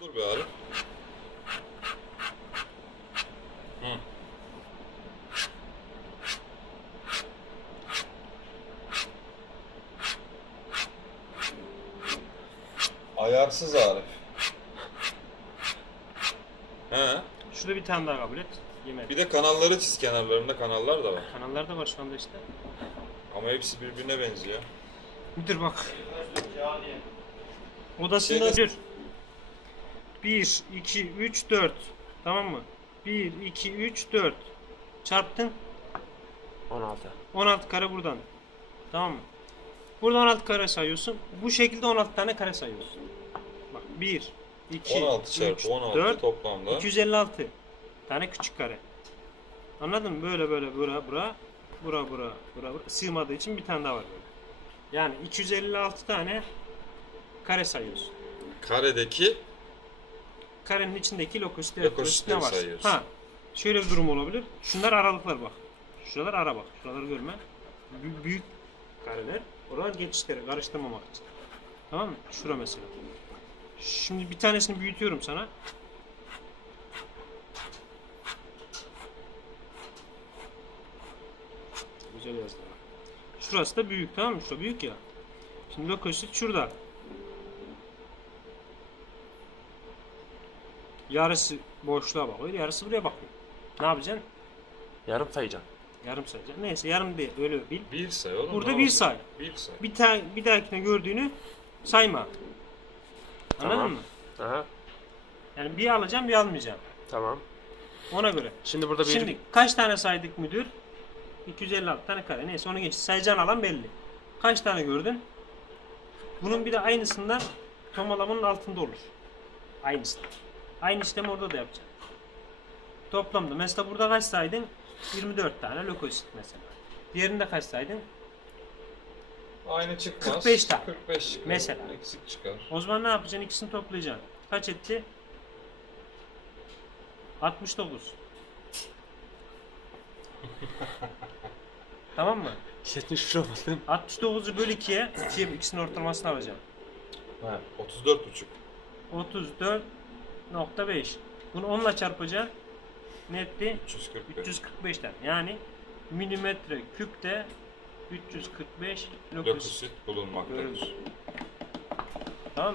Olur be abi. Hı. Ayarsız Arif. He. Şurada bir tane daha kabul et. Yemedim. Bir de kanalları çiz kenarlarında kanallar da var. Kanallar da var şu anda işte. Ama hepsi birbirine benziyor. Müdür bak. Odasında Şeyde- bir. 1, 2, 3, 4. Tamam mı? 1, 2, 3, 4. Çarptın. 16. 16 kare buradan. Tamam mı? Burada 16 kare sayıyorsun. Bu şekilde 16 tane kare sayıyorsun. Bak 1, 2, 16 çarpı 3, 16 4, toplamda. 256 tane küçük kare. Anladın mı? Böyle böyle bura bura bura bura bura bura sığmadığı için bir tane daha var böyle. Yani 256 tane kare sayıyorsun. Karedeki Karenin içindeki lokosit, Lokositleri lokosit ne var? sayıyorsun. Ha. Şöyle bir durum olabilir. Şunlar aralıklar bak. Şuralar ara bak. Şuraları görme. Bü- büyük kareler. Oralar geçişleri karıştırmamak için. Tamam mı? Şura mesela. Şimdi bir tanesini büyütüyorum sana. Güzel yazdı. Şurası da büyük tamam mı? Şurası büyük ya. Şimdi lokosit şurada. Yarısı boşluğa bakıyor, yarısı buraya bakıyor. Ne yapacaksın? Yarım sayacaksın. Yarım sayacaksın. Neyse yarım değil, öyle bil. bir say oğlum. Burada bir say. Bir say. Bir, ta bir dahakine gördüğünü sayma. Anladın Tamam. mı? Aha. Yani bir alacağım bir almayacağım. Tamam. Ona göre. Şimdi burada bir Şimdi kaç tane saydık müdür? 256 tane kare. Neyse onu geç. Sayacağın alan belli. Kaç tane gördün? Bunun bir de aynısından tomalamanın altında olur. Aynısı. Aynı işlemi orada da yapacaksın. Toplamda mesela burada kaç saydın? 24 tane lökosit mesela. Diğerinde kaç saydın? Aynı çıkmaz. 45 tane. 45 çıkar. Mesela. Eksik çıkar. O zaman ne yapacaksın? İkisini toplayacaksın. Kaç etti? 69. tamam mı? 73 olmasın. 69'u böl 2'ye, 2'ye ikisinin ortalamasını alacaksın. Ha, 34 buçuk. 34.5. Bunu 10'la çarpacaksın. Ne etti? 345. 345 tane. Yani milimetre küpte 345 lokus. Bulunmaktadır. Görürüz. Tamam?